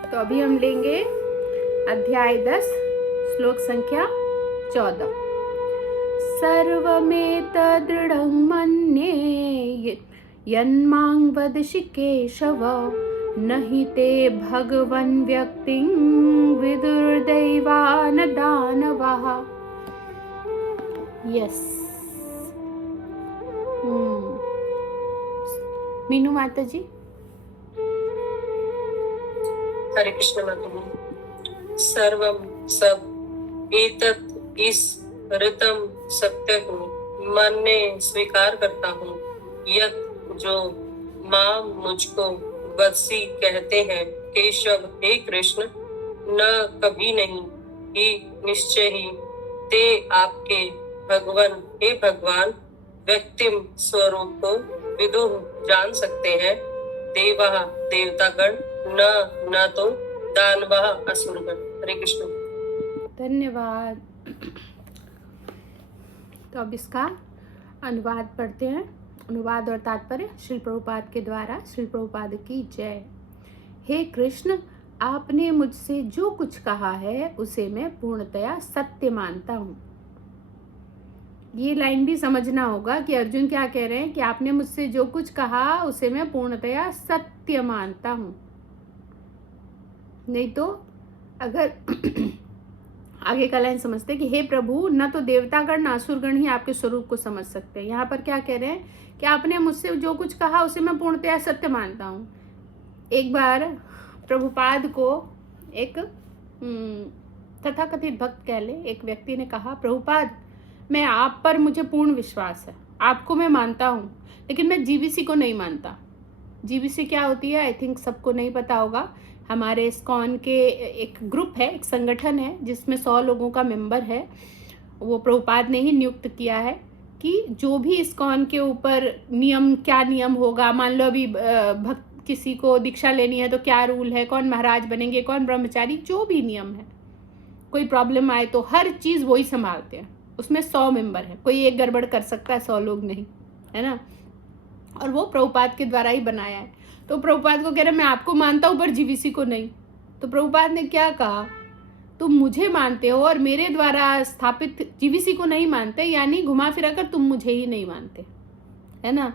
तो अभी हम लेंगे अध्याय 10 श्लोक संख्या 14। सर्वमेतदृढं मन्ये यन्मां वदसि केशव, न हि ते भगवन् व्यक्तिं विदुर्दैवान दानवः। यस। मीनू माता जी। हरे कृष्ण माता जी। सर्वम सब एतत् इस ऋतम सत्य को मन में स्वीकार करता हूँ, यत जो माँ मुझको वत्सी कहते हैं, केशव हे कृष्ण, न कभी नहीं ही निश्चय ही ते आपके भगवन हे भगवान व्यक्तिम स्वरूप को विदुह जान सकते हैं, देवा देवतागण न तो दानवः असुरगण। हरे कृष्ण। धन्यवाद। तो अब इसका अनुवाद पढ़ते हैं। अनुवाद और तात्पर्य श्री प्रभुपाद के द्वारा। श्री प्रभुपाद की जय। हे कृष्ण, आपने मुझसे जो कुछ कहा है उसे मैं पूर्णतया सत्य मानता हूँ। ये लाइन भी समझना होगा कि अर्जुन क्या कह रहे हैं कि आपने मुझसे जो कुछ कहा उसे मैं पूर्णतया सत्य मानता हूँ। नहीं तो अगर आगे का लाइन समझते हैं कि हे प्रभु, न तो देवतागण न असुरगण ही आपके स्वरूप को समझ सकते हैं। यहाँ पर क्या कह रहे हैं कि आपने मुझसे जो कुछ कहा उसे मैं पूर्णतया सत्य मानता हूँ। एक बार प्रभुपाद को एक तथाकथित भक्त कह ले, एक व्यक्ति ने कहा, प्रभुपाद, मैं आप पर मुझे पूर्ण विश्वास है, आपको मैं मानता हूँ, लेकिन मैं जीवीसी को नहीं मानता। जीवीसी क्या होती है आई थिंक सबको नहीं पता होगा। हमारे इस्कॉन के एक ग्रुप है, एक संगठन है जिसमें 100 लोगों का मेंबर है। वो प्रभुपाद ने ही नियुक्त किया है कि जो भी इस्कॉन के ऊपर नियम, क्या नियम होगा, मान लो अभी भक्त किसी को दीक्षा लेनी है तो क्या रूल है, कौन महाराज बनेंगे, कौन ब्रह्मचारी, जो भी नियम है, कोई प्रॉब्लम आए तो हर चीज़ वही संभालते हैं। उसमें 100 मेंबर है, कोई एक गड़बड़ कर सकता है, 100 लोग नहीं, है ना। और वो प्रभुपाद के द्वारा ही बनाया है। तो प्रभुपाद को कह रहे मैं आपको मानता हूँ पर जीवीसी को नहीं। तो प्रभुपाद ने क्या कहा, तुम मुझे मानते हो और मेरे द्वारा स्थापित जीवीसी को नहीं मानते, यानी घुमा फिरा कर तुम मुझे ही नहीं मानते, है ना।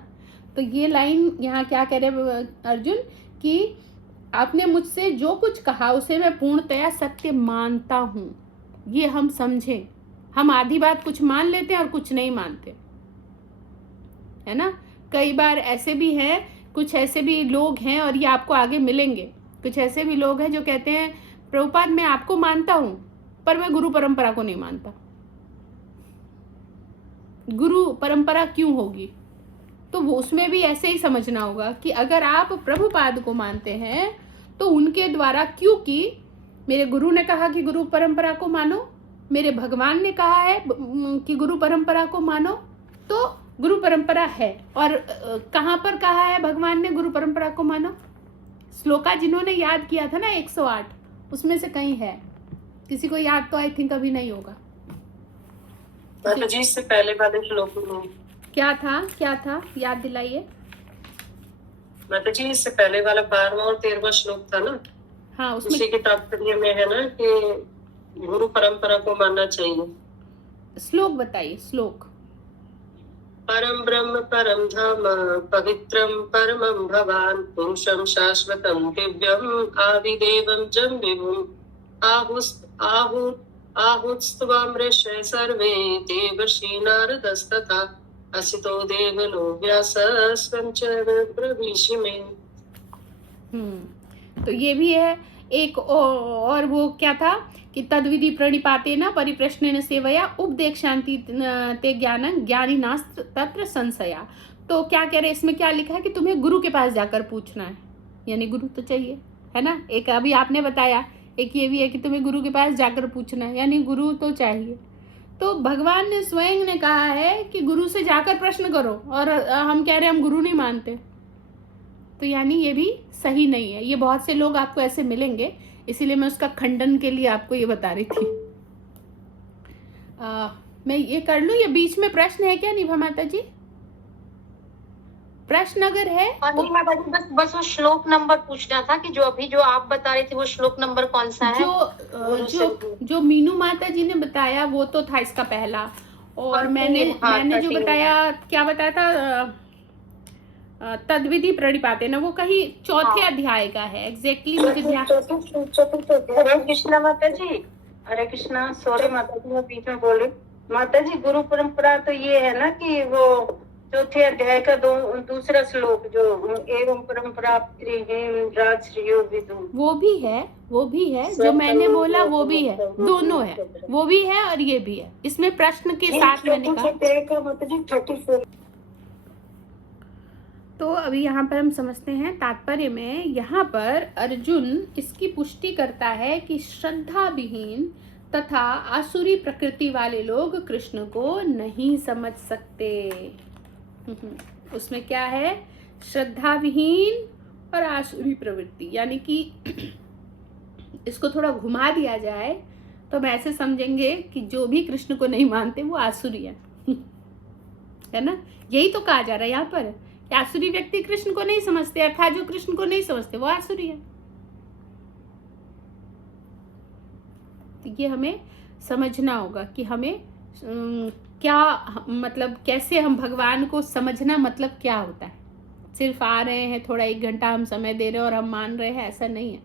तो ये लाइन यहाँ क्या कह रहे अर्जुन कि आपने मुझसे जो कुछ कहा उसे मैं पूर्णतया सत्य मानता हूँ। ये हम समझें। हम आधी बात कुछ मान लेते हैं और कुछ नहीं मानते, है ना। कई बार ऐसे भी हैं, कुछ ऐसे भी लोग हैं, और ये आपको आगे मिलेंगे। कुछ ऐसे भी लोग हैं जो कहते हैं प्रभुपाद मैं आपको मानता हूँ पर मैं गुरु परंपरा को नहीं मानता। गुरु परंपरा क्यों होगी? तो वो उसमें भी ऐसे ही समझना होगा कि अगर आप प्रभुपाद को मानते हैं तो उनके द्वारा, क्योंकि मेरे गुरु ने कहा कि गुरु परंपरा को मानो, मेरे भगवान ने कहा है कि गुरु परंपरा को मानो, तो गुरु परंपरा है। और कहाँ पर कहा है भगवान ने गुरु परंपरा को मानो? श्लोका जिन्होंने याद किया था ना 108, उसमें से कहीं है। किसी को याद तो आई थिंक अभी नहीं होगा। माता जी इससे पहले वाले श्लोक में क्या था याद दिलाइए। माता जी इससे पहले वाला 12वां और 13वां श्लोक था ना। हाँ, उसमें उसी के तात्पर्य में है ना कि गुरु परंपरा को मानना चाहिए। श्लोक बताइए, श्लोक। परम ब्रह्म परम धाम पवित्रम परमं भवान पुरुषं शाश्वतं दिव्यम आदिदेवं जं विभुम आहुस्त्वाम ऋषय सर्वे देवर्षि नारदस्तथा असितो देवलो व्यासस्वं च प्रविशि मे। तो ये भी है एक और वो क्या था कि तद्विधि प्रणिपाते न परिप्रश्नेन सेवया उपदेक्षान्ति ते ज्ञानं ज्ञानी नास्त तत्र संशया। तो क्या कह रहे हैं इसमें, क्या लिखा है कि तुम्हें गुरु के पास जाकर पूछना है, यानी गुरु तो चाहिए, है ना। एक अभी आपने बताया, एक ये भी है कि तुम्हें गुरु के पास जाकर पूछना है, यानी गुरु तो चाहिए। तो भगवान ने स्वयं ने कहा है कि गुरु से जाकर प्रश्न करो, और हम कह रहे हैं हम गुरु नहीं मानते, तो यानी ये भी सही नहीं है। ये बहुत से लोग आपको ऐसे मिलेंगे, इसीलिए मैं उसका खंडन के लिए आपको ये बता रही थी। मैं ये कर लूँ, ये बीच में प्रश्न है क्या निभा माता जी? प्रश्न अगर है और नहीं माता जी, बस वो श्लोक नंबर पूछना था कि जो आप बता रही थी वो श्लोक नंबर कौन सा है? जो मीनू माता जी ने बताया वो तो था इसका पहला, और मैंने जो बताया, क्या बताया था, तद्विधि प्रणिपाते ना, वो कहीं चौथे अध्याय का है एग्जैक्टली, मुझे ध्यान। चतुर्थ। हरे कृष्णा माता जी, हरे कृष्णा। सॉरी माता जी, मैं बीच में बोल रही। माता जी, गुरु परंपरा तो ये है ना कि वो चौथे अध्याय का दूसरा श्लोक जो एवं परंपरा राजश्रियो विदु, वो भी है जो मैंने बोला, वो भी है, दोनों है, वो भी है और ये भी है। इसमें प्रश्न के साथ मैंने कहा माता जी 34। तो अभी यहाँ पर हम समझते हैं तात्पर्य में। यहाँ पर अर्जुन इसकी पुष्टि करता है कि श्रद्धा विहीन तथा आसुरी प्रकृति वाले लोग कृष्ण को नहीं समझ सकते। उसमें क्या है? श्रद्धा विहीन और आसुरी प्रवृत्ति, यानी कि इसको थोड़ा घुमा दिया जाए तो हम ऐसे समझेंगे कि जो भी कृष्ण को नहीं मानते वो आसुरी है ना। यही तो कहा जा रहा है यहाँ पर, आसुरी व्यक्ति कृष्ण को नहीं समझते, अर्थात जो कृष्ण को नहीं समझते वो आसुरी है। तो ये हमें समझना होगा कि हमें क्या मतलब, कैसे हम भगवान को समझना, मतलब क्या होता है। सिर्फ आ रहे हैं, थोड़ा 1 घंटा हम समय दे रहे हैं और हम मान रहे हैं, ऐसा नहीं है।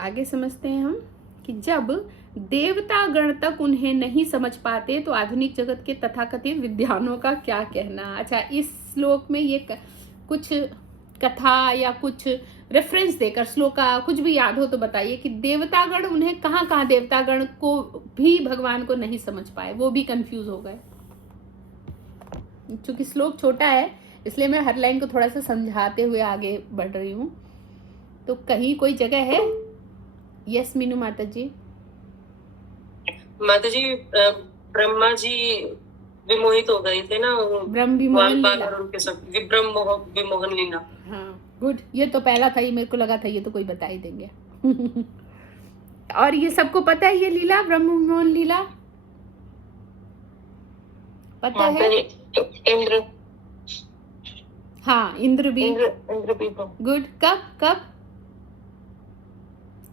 आगे समझते हैं हम कि जब देवता गण तक उन्हें नहीं समझ पाते तो आधुनिक जगत के तथाकथित विद्वानों का क्या कहना। अच्छा, इस श्लोक में ये कुछ कथा या कुछ रेफरेंस देकर, श्लोक का कुछ भी याद हो तो बताइए कि देवतागण उन्हें कहाँ देवतागण को भी भगवान को नहीं समझ पाए, वो भी कंफ्यूज हो गए। चूंकि श्लोक छोटा है इसलिए मैं हर लाइन को थोड़ा सा समझाते हुए आगे बढ़ रही हूँ। तो कहीं कोई जगह है? यस मीनू माता जी। माता जी, ब्रह्मा जी विमोहित हो गए थे ना, ब्रह्म विमोहन लीला, उनके सब विमोहन लीला। हाँ, गुड। ये तो पहला था, ये मेरे को लगा था ये तो कोई बता ही देंगे। और ये सबको पता है ये लीला, ब्रह्म विमोहन लीला पता है? इंद्र, हाँ, इंद्र भी गुड। कब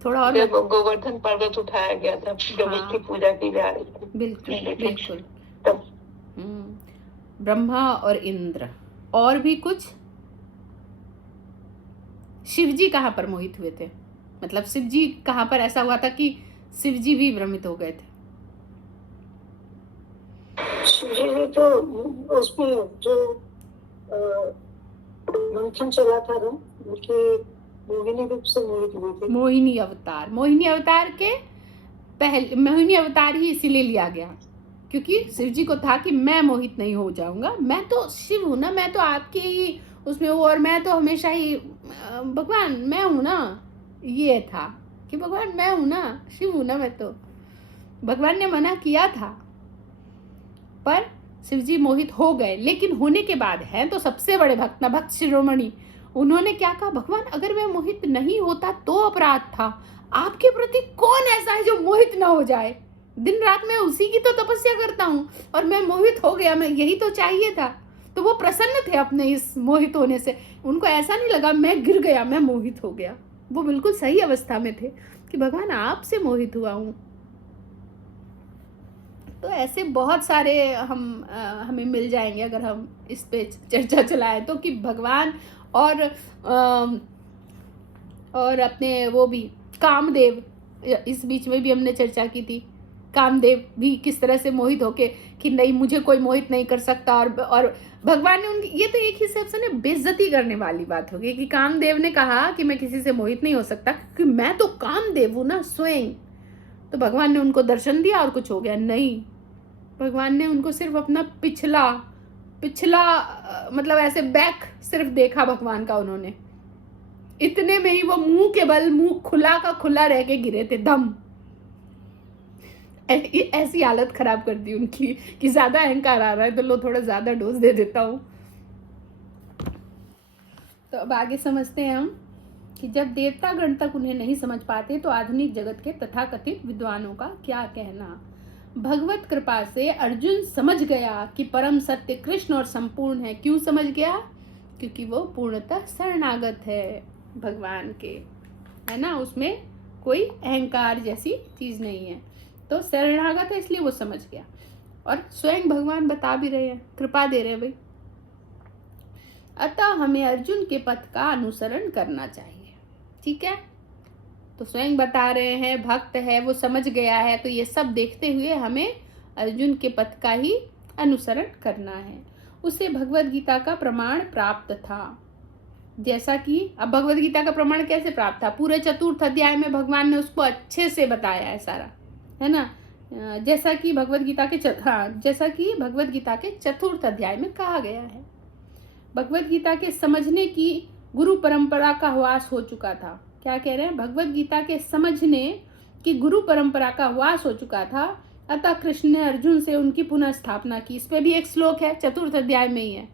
थोड़ा और गोवर्धन पर्वत उठाया गया था, जब उसकी पूजा की जा रही थी। बिल्कुल। ब्रह्मा और इंद्र, और भी कुछ। शिव जी कहाँ पर मोहित हुए थे? मतलब शिव जी कहाँ पर ऐसा हुआ था कि शिव जी भी भ्रमित हो गए थे? शिव जी तो उसमें जो मंथन चला था ना, उनके मोहिनी रूप से मोहित हुए थे। मोहिनी अवतार के पहले, मोहिनी अवतार ही इसीलिए लिया गया क्योंकि शिव जी को था कि मैं मोहित नहीं हो जाऊंगा, मैं तो शिव हूं ना, मैं तो आपके ही उसमें हूँ, और मैं तो हमेशा ही भगवान मैं हूं ना। ये था कि भगवान मैं हूं ना, शिव हूं ना मैं तो। भगवान ने मना किया था पर शिव जी मोहित हो गए, लेकिन होने के बाद है तो सबसे बड़े भक्त ना, भक्त शिरोमणि, उन्होंने क्या कहा? भगवान अगर मैं मोहित नहीं होता तो अपराध था, आपके प्रति कौन ऐसा है जो मोहित ना हो जाए? दिन रात मैं उसी की तो तपस्या करता हूँ और मैं मोहित हो गया, मैं यही तो चाहिए था। तो वो प्रसन्न थे अपने इस मोहित होने से, उनको ऐसा नहीं लगा मैं गिर गया, मैं मोहित हो गया। वो बिल्कुल सही अवस्था में थे कि भगवान आपसे मोहित हुआ हूँ। तो ऐसे बहुत सारे हमें मिल जाएंगे अगर हम इस पे चर्चा चलाएं तो, कि भगवान और अपने वो भी कामदेव, इस बीच में भी हमने चर्चा की थी, कामदेव भी किस तरह से मोहित होके कि नहीं मुझे कोई मोहित नहीं कर सकता, और भगवान ने उनकी, ये तो एक हिसाब से बेइज्जती करने वाली बात होगी कि कामदेव ने कहा कि मैं किसी से मोहित नहीं हो सकता क्योंकि मैं तो कामदेव हूं ना स्वयं। तो भगवान ने उनको दर्शन दिया और कुछ हो गया? नहीं, भगवान ने उनको सिर्फ अपना पिछला मतलब ऐसे बैक सिर्फ देखा भगवान का उन्होंने, इतने में ही वो मुंह के बल, मुंह खुला का खुला रह के गिरे थे दम। ऐसी हालत खराब कर दी उनकी कि ज्यादा अहंकार आ रहा है तो लो थोड़ा ज्यादा डोज दे देता हूं। तो अब आगे समझते हैं हम कि जब देवतागण तक उन्हें नहीं समझ पाते तो आधुनिक जगत के तथाकथित विद्वानों का क्या कहना। भगवत कृपा से अर्जुन समझ गया कि परम सत्य कृष्ण और संपूर्ण है। क्यों समझ गया? क्योंकि वो पूर्णतः शरणागत है भगवान के, है ना, उसमें कोई अहंकार जैसी चीज नहीं है, तो शरणागत है, इसलिए वो समझ गया। और स्वयं भगवान बता भी रहे हैं, कृपा दे रहे हैं भाई। अतः हमें अर्जुन के पथ का अनुसरण करना चाहिए। ठीक है, तो स्वयं बता रहे हैं, भक्त है, वो समझ गया है, तो ये सब देखते हुए हमें अर्जुन के पथ का ही अनुसरण करना है। उसे भगवत गीता का प्रमाण प्राप्त था। जैसा कि अब भगवत गीता का प्रमाण कैसे प्राप्त था? पूरे चतुर्थ अध्याय में भगवान ने उसको अच्छे से बताया है सारा, है ना। जैसा कि भगवत गीता के चतुर्थ अध्याय में कहा गया है। भगवत गीता के समझने की गुरु परंपरा का ह्रास हो चुका था। क्या कह रहे हैं? भगवत गीता के समझने की गुरु परंपरा का ह्रास हो चुका था, अतः कृष्ण ने अर्जुन से उनकी पुनः स्थापना की। इस पे भी एक श्लोक है, चतुर्थ अध्याय में ही है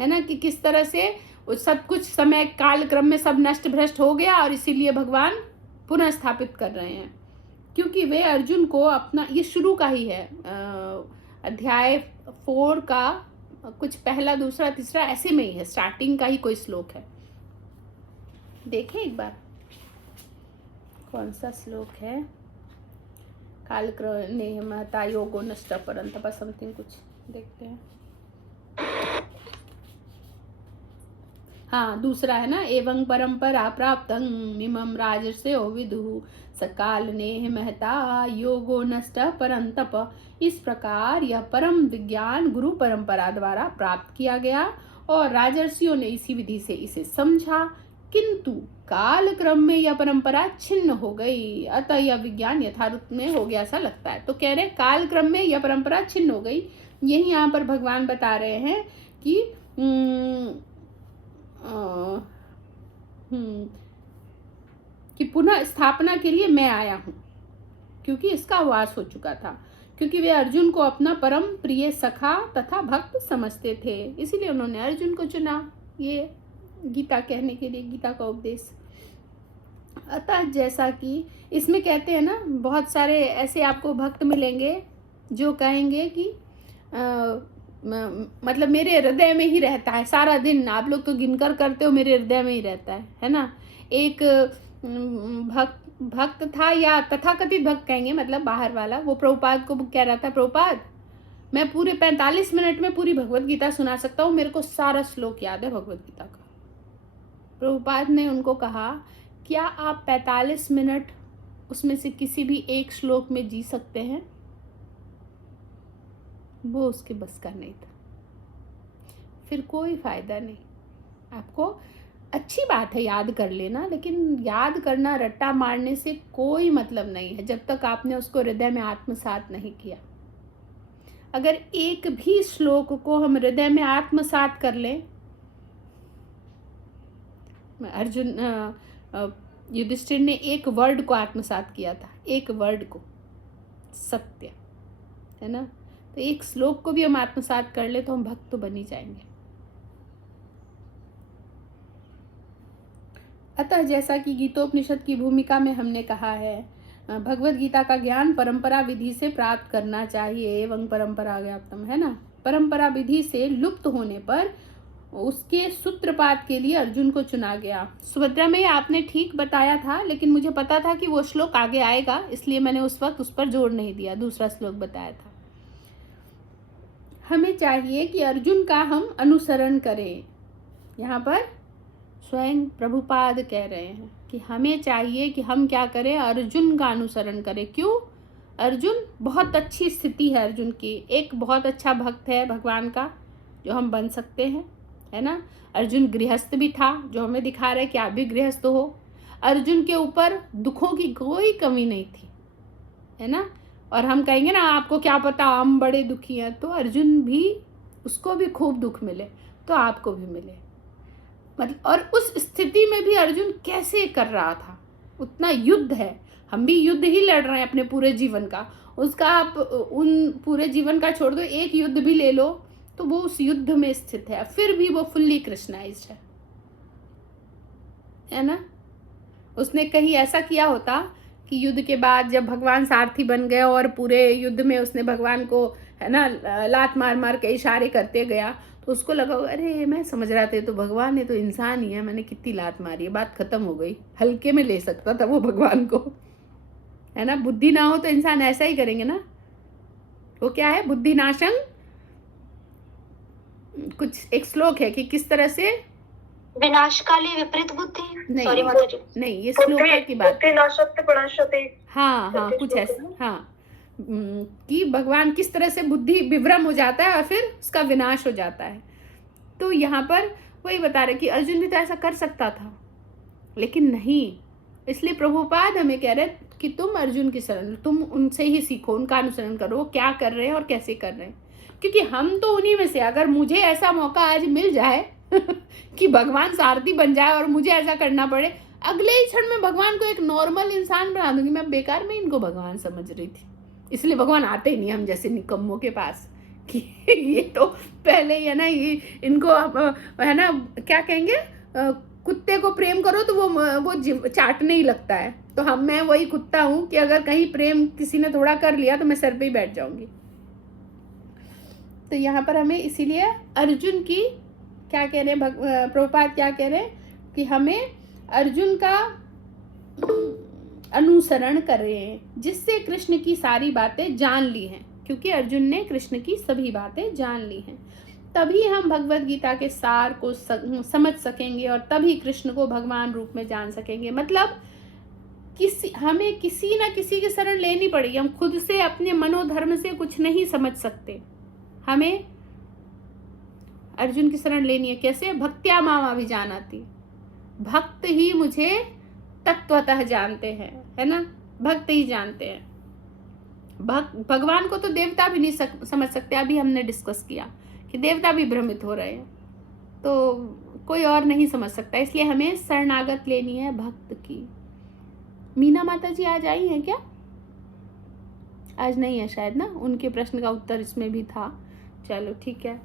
ना, कि किस तरह से सब कुछ समय काल क्रम में सब नष्ट भ्रष्ट हो गया और इसीलिए भगवान पुनः स्थापित कर रहे हैं, क्योंकि वे अर्जुन को अपना, ये शुरू का ही है, अध्याय 4 का कुछ पहला दूसरा तीसरा ऐसे में ही है, स्टार्टिंग का ही कोई श्लोक है। देखें एक बार कौन सा श्लोक है। काल ने महता योगो नष्ट परंतप समथिंग कुछ देखते हैं। हाँ, दूसरा है ना, एवं परंपरा प्राप्तं इमं राजर्षयो विदुः सकाल ने महता योगो नष्ट परंतप। इस प्रकार यह परम विज्ञान गुरु परंपरा द्वारा प्राप्त किया गया और राजर्षियों ने इसी विधि से इसे समझा, किंतु काल क्रम में यह परंपरा छिन्न हो गई, अतः यह विज्ञान यथारूप में हो गया ऐसा लगता है। तो कह रहे काल क्रम में यह परंपरा छिन्न हो गई। यही यहाँ पर भगवान बता रहे हैं कि पुनः स्थापना के लिए मैं आया हूँ, क्योंकि इसका वास हो चुका था, क्योंकि वे अर्जुन को अपना परम प्रिय सखा तथा भक्त समझते थे, इसीलिए उन्होंने अर्जुन को चुना ये गीता कहने के लिए, गीता का उपदेश। अतः जैसा कि इसमें कहते हैं ना, बहुत सारे ऐसे आपको भक्त मिलेंगे जो कहेंगे कि मतलब मेरे हृदय में ही रहता है सारा दिन, आप लोग तो गिनकर करते हो, मेरे हृदय में ही रहता है ना। एक भक्त था, या तथाकथित भक्त कहेंगे, मतलब बाहर वाला, वो प्रभुपाद को कह रहा था, प्रभुपाद मैं पूरे 45 मिनट में पूरी भगवत गीता सुना सकता हूँ, मेरे को सारा श्लोक याद है भगवत गीता का। प्रभुपाद ने उनको कहा, क्या आप 45 मिनट उसमें से किसी भी एक श्लोक में जी सकते हैं? वो उसके बस का नहीं था। फिर कोई फायदा नहीं। आपको अच्छी बात है याद कर लेना, लेकिन याद करना रट्टा मारने से कोई मतलब नहीं है जब तक आपने उसको हृदय में आत्मसात नहीं किया। अगर एक भी श्लोक को हम हृदय में आत्मसात कर लें, अर्जुन युधिष्ठिर ने एक वर्ड को आत्मसात किया था, एक वर्ड को, सत्य, है ना। तो एक श्लोक को भी हम आत्मसात कर ले तो हम भक्त तो बन ही जाएंगे। अतः जैसा कि गीतोपनिषद की भूमिका में हमने कहा है, भगवत गीता का ज्ञान परंपरा विधि से प्राप्त करना चाहिए। एवं परंपरा ज्ञातम, है ना। परंपरा विधि से लुप्त होने पर उसके सूत्रपात के लिए अर्जुन को चुना गया। सुभद्रा में आपने ठीक बताया था, लेकिन मुझे पता था कि वो श्लोक आगे आएगा, इसलिए मैंने उस वक्त उस पर जोर नहीं दिया, दूसरा श्लोक बताया था। हमें चाहिए कि अर्जुन का हम अनुसरण करें। यहाँ पर स्वयं प्रभुपाद कह रहे हैं कि हमें चाहिए कि हम क्या करें, अर्जुन का अनुसरण करें। क्यों? अर्जुन बहुत अच्छी स्थिति है, अर्जुन की एक बहुत अच्छा भक्त है भगवान का, जो हम बन सकते हैं, है ना। अर्जुन गृहस्थ भी था, जो हमें दिखा रहा है कि आप भी गृहस्थ हो। अर्जुन के ऊपर दुखों की कोई कमी नहीं थी, है ना। और हम कहेंगे ना, आपको क्या पता हम बड़े दुखी हैं, तो अर्जुन भी, उसको भी खूब दुख मिले तो आपको भी मिले, मतलब। और उस स्थिति में भी अर्जुन कैसे कर रहा था, उतना युद्ध है, हम भी युद्ध ही लड़ रहे हैं अपने पूरे जीवन का। उसका आप उन पूरे जीवन का छोड़ दो, एक युद्ध भी ले लो तो वो उस युद्ध में स्थित है, फिर भी वो फुल्ली कृष्णाइज्ड है ना। उसने कहीं ऐसा किया होता कि युद्ध के बाद जब भगवान सारथी बन गए और पूरे युद्ध में उसने भगवान को है ना लात मार मार के इशारे करते गया, तो उसको लगा अरे मैं समझ रहा था तो भगवान है तो इंसान ही है, मैंने कितनी लात मारी है, बात खत्म हो गई। हल्के में ले सकता था वो भगवान को, है ना। बुद्धि ना हो तो इंसान ऐसा ही करेंगे ना। वो क्या है, बुद्धि नाशं, कुछ एक श्लोक है कि किस तरह से विनाशकाली विपरीत बुद्धि। नहीं, सॉरी माता जी। नहीं ये श्लोक की बात, बुद्धि नाशत्य प्रणश्यते। हाँ हाँ कुछ ऐसा, हाँ कि भगवान किस तरह से बुद्धि विभ्रम हो जाता है और फिर उसका विनाश हो जाता है। तो यहाँ पर वही बता रहे कि अर्जुन भी तो ऐसा कर सकता था, लेकिन नहीं। इसलिए प्रभुपाद हमें कह रहे कि तुम अर्जुन की शरण, तुम उनसे ही सीखो, उनका अनुसरण करो, वो क्या कर रहे हैं और कैसे कर रहे हैं। क्योंकि हम तो उन्हीं में से, अगर मुझे ऐसा मौका आज मिल जाए कि भगवान सारथी बन जाए और मुझे ऐसा करना पड़े, अगले ही क्षण में भगवान को एक नॉर्मल इंसान बना दूंगी। मैं बेकार में इनको भगवान समझ रही थी, इसलिए भगवान आते ही नहीं हम जैसे निकम्मों के पास कि ये तो पहले ही है ना, ये इनको है ना क्या कहेंगे, कुत्ते को प्रेम करो तो वो चाटने ही लगता है। तो मैं वही कुत्ता हूँ कि अगर कहीं प्रेम किसी ने थोड़ा कर लिया तो मैं सर पे ही बैठ जाऊंगी। तो यहाँ पर हमें इसीलिए अर्जुन की क्या कह रहे हैं, प्रभुपाद क्या कह रहे हैं कि हमें अर्जुन का अनुसरण कर रहे हैं, जिससे कृष्ण की सारी बातें जान ली हैं। क्योंकि अर्जुन ने कृष्ण की सभी बातें जान ली हैं, तभी हम भगवत गीता के सार को समझ सकेंगे और तभी कृष्ण को भगवान रूप में जान सकेंगे। मतलब हमें किसी ना किसी की शरण लेनी पड़ेगी। हम खुद से अपने मनोधर्म से कुछ नहीं समझ सकते, हमें अर्जुन की शरण लेनी है। कैसे? भक्त्या माम अभिजानाति, भक्त ही मुझे तत्वतः जानते हैं, है ना। भक्त ही जानते हैं। भगवान को तो देवता भी नहीं समझ सकते। अभी हमने डिस्कस किया कि देवता भी भ्रमित हो रहे हैं, तो कोई और नहीं समझ सकता। इसलिए हमें शरणागत लेनी है भक्त की। मीना माता जी आज आई हैं क्या? आज नहीं है शायद ना, उनके प्रश्न का उत्तर इसमें भी था। चलो ठीक है।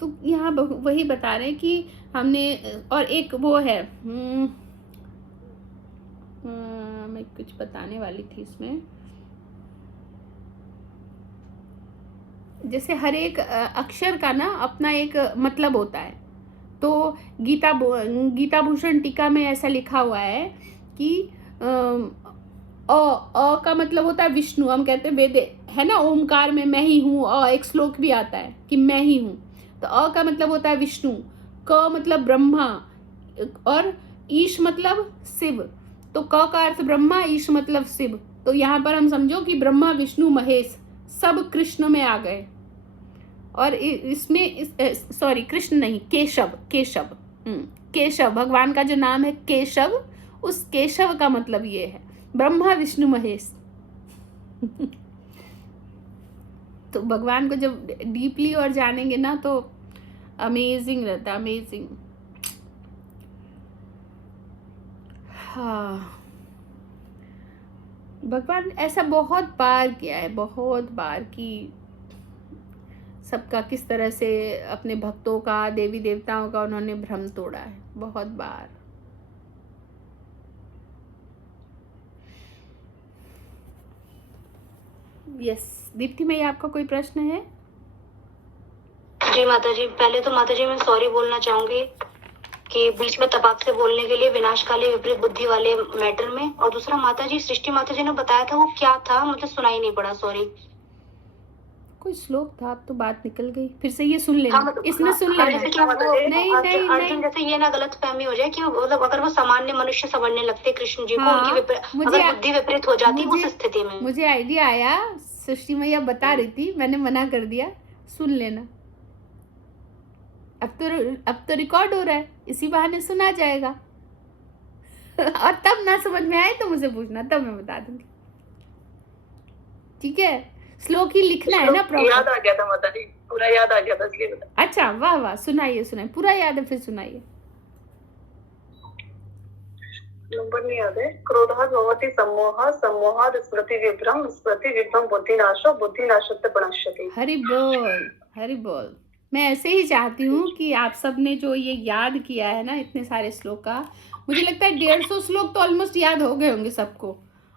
तो यहाँ वही बता रहे हैं कि हमने, और एक वो है मैं कुछ बताने वाली थी इसमें, जैसे हर एक अक्षर का ना अपना एक मतलब होता है। तो गीता भूषण टीका में ऐसा लिखा हुआ है कि अ का मतलब होता है विष्णु। हम कहते हैं वेदे है ना, ओमकार में मैं ही हूँ, एक श्लोक भी आता है कि मैं ही हूँ। तो अ का मतलब होता है विष्णु, क मतलब ब्रह्मा, और ईश मतलब शिव। तो क का अर्थ ब्रह्मा, ईश मतलब शिव। तो यहाँ पर हम समझो कि ब्रह्मा विष्णु महेश सब कृष्ण में आ गए। और इसमें सॉरी कृष्ण नहीं, केशव केशव भगवान का जो नाम है केशव, उस केशव का मतलब ये है ब्रह्मा विष्णु महेश। तो भगवान को जब डीपली और जानेंगे ना तो अमेजिंग रहता है, अमेजिंग। हाँ, भगवान ऐसा बहुत बार किया है, बहुत बार कि सबका किस तरह से अपने भक्तों का, देवी देवताओं का उन्होंने भ्रम तोड़ा है, बहुत बार। यस दीप्ति में आपका कोई प्रश्न है? जी माता जी, पहले तो माता जी मैं सॉरी बोलना चाहूंगी कि बीच में तपाक से बोलने के लिए विनाशकाली विपरीत बुद्धि वाले मैटर में। और दूसरा माता जी, सृष्टि माता जी ने बताया था वो क्या था, मुझे सुनाई नहीं पड़ा, सॉरी। कोई श्लोक था, अब तो बात निकल गई, फिर से ये सुन लेना। इसमें सुन लेना। नहीं अर्जुन जैसे ये ना गलत फहमी हो जाए कि मतलब अगर वो सामान्य मनुष्य समझने लगते कृष्ण जी को, उनकी अगर बुद्धि विपरीत हो जाती उस स्थिति में। मुझे आइडिया आया, सृष्टि मैया बता रही थी, मैंने मना कर दिया, सुन लेना। अब तो रिकॉर्ड हो रहा है, इसी बहाने सुना जाएगा। और तब ना समझ में आए तो मुझे पूछना, तब मैं बता दूंगी। ठीक है, श्लोक ही लिखना है ना प्रॉपर। याद आ गया था माता जी, पूरा याद आ गया था इसलिए बता। अच्छा वाह वाह, सुनाइए सुनाइए, पूरा याद है फिर सुनाइए। नंबर नहीं याद है। क्रोधात् भवति सम्मोहः, सम्मोहात् स्मृति विभ्रम, स्मृति विभ्रम बुद्धिनाशो, बुद्धिनाशोत्य प्रणश्यति। हरि बोल, हरि बोल। मैं ऐसे ही चाहती हूँ कि आप सब ने जो ये याद किया है ना, इतने सारे श्लोक का, मुझे लगता है 150 श्लोक तो ऑलमोस्ट याद हो गए होंगे सबको।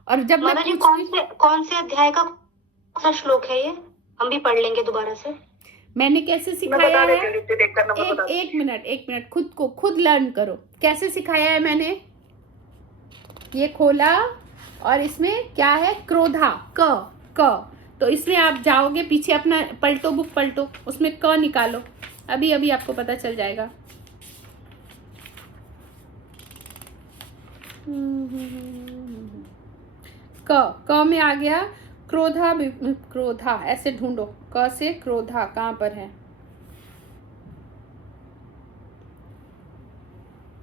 और जब मैं माता जी पूछती कौन से अध्याय का कौन सा श्लोक है ये? हम भी पढ़ लेंगे दोबारा से। मैंने कैसे मैं सिखाया बता है, देती हूँ, लिख के देख कर मैं बता दूँ। एक मिनट खुद को खुद लर्न करो। कैसे सिखाया है मैंने? ये खोला और इसमें क्या है? क्रोधा, क। तो इसलिए आप जाओगे पीछे, अपना पलटो, बुक पलटो, उसमें क निकालो, अभी अभी आपको पता चल जाएगा। क में आ गया क्रोधा, क्रोधा ऐसे ढूंढो, क से क्रोधा कहाँ पर है?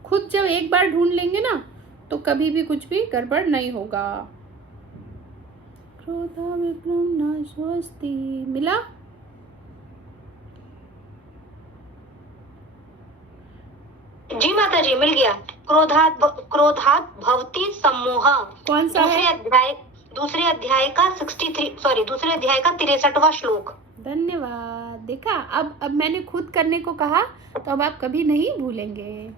खुद जब एक बार ढूंढ लेंगे ना तो कभी भी कुछ भी गड़बड़ नहीं होगा। क्रोधा विक्रम न स्वस्ति, मिला? जी माता जी, मिल गया। क्रोधात भवति सम्मोह। कौन सा है? दूसरे अध्याय का 63वां श्लोक। धन्यवाद। देखा, अब मैंने खुद करने को कहा तो अब आप कभी नहीं भूलेंगे।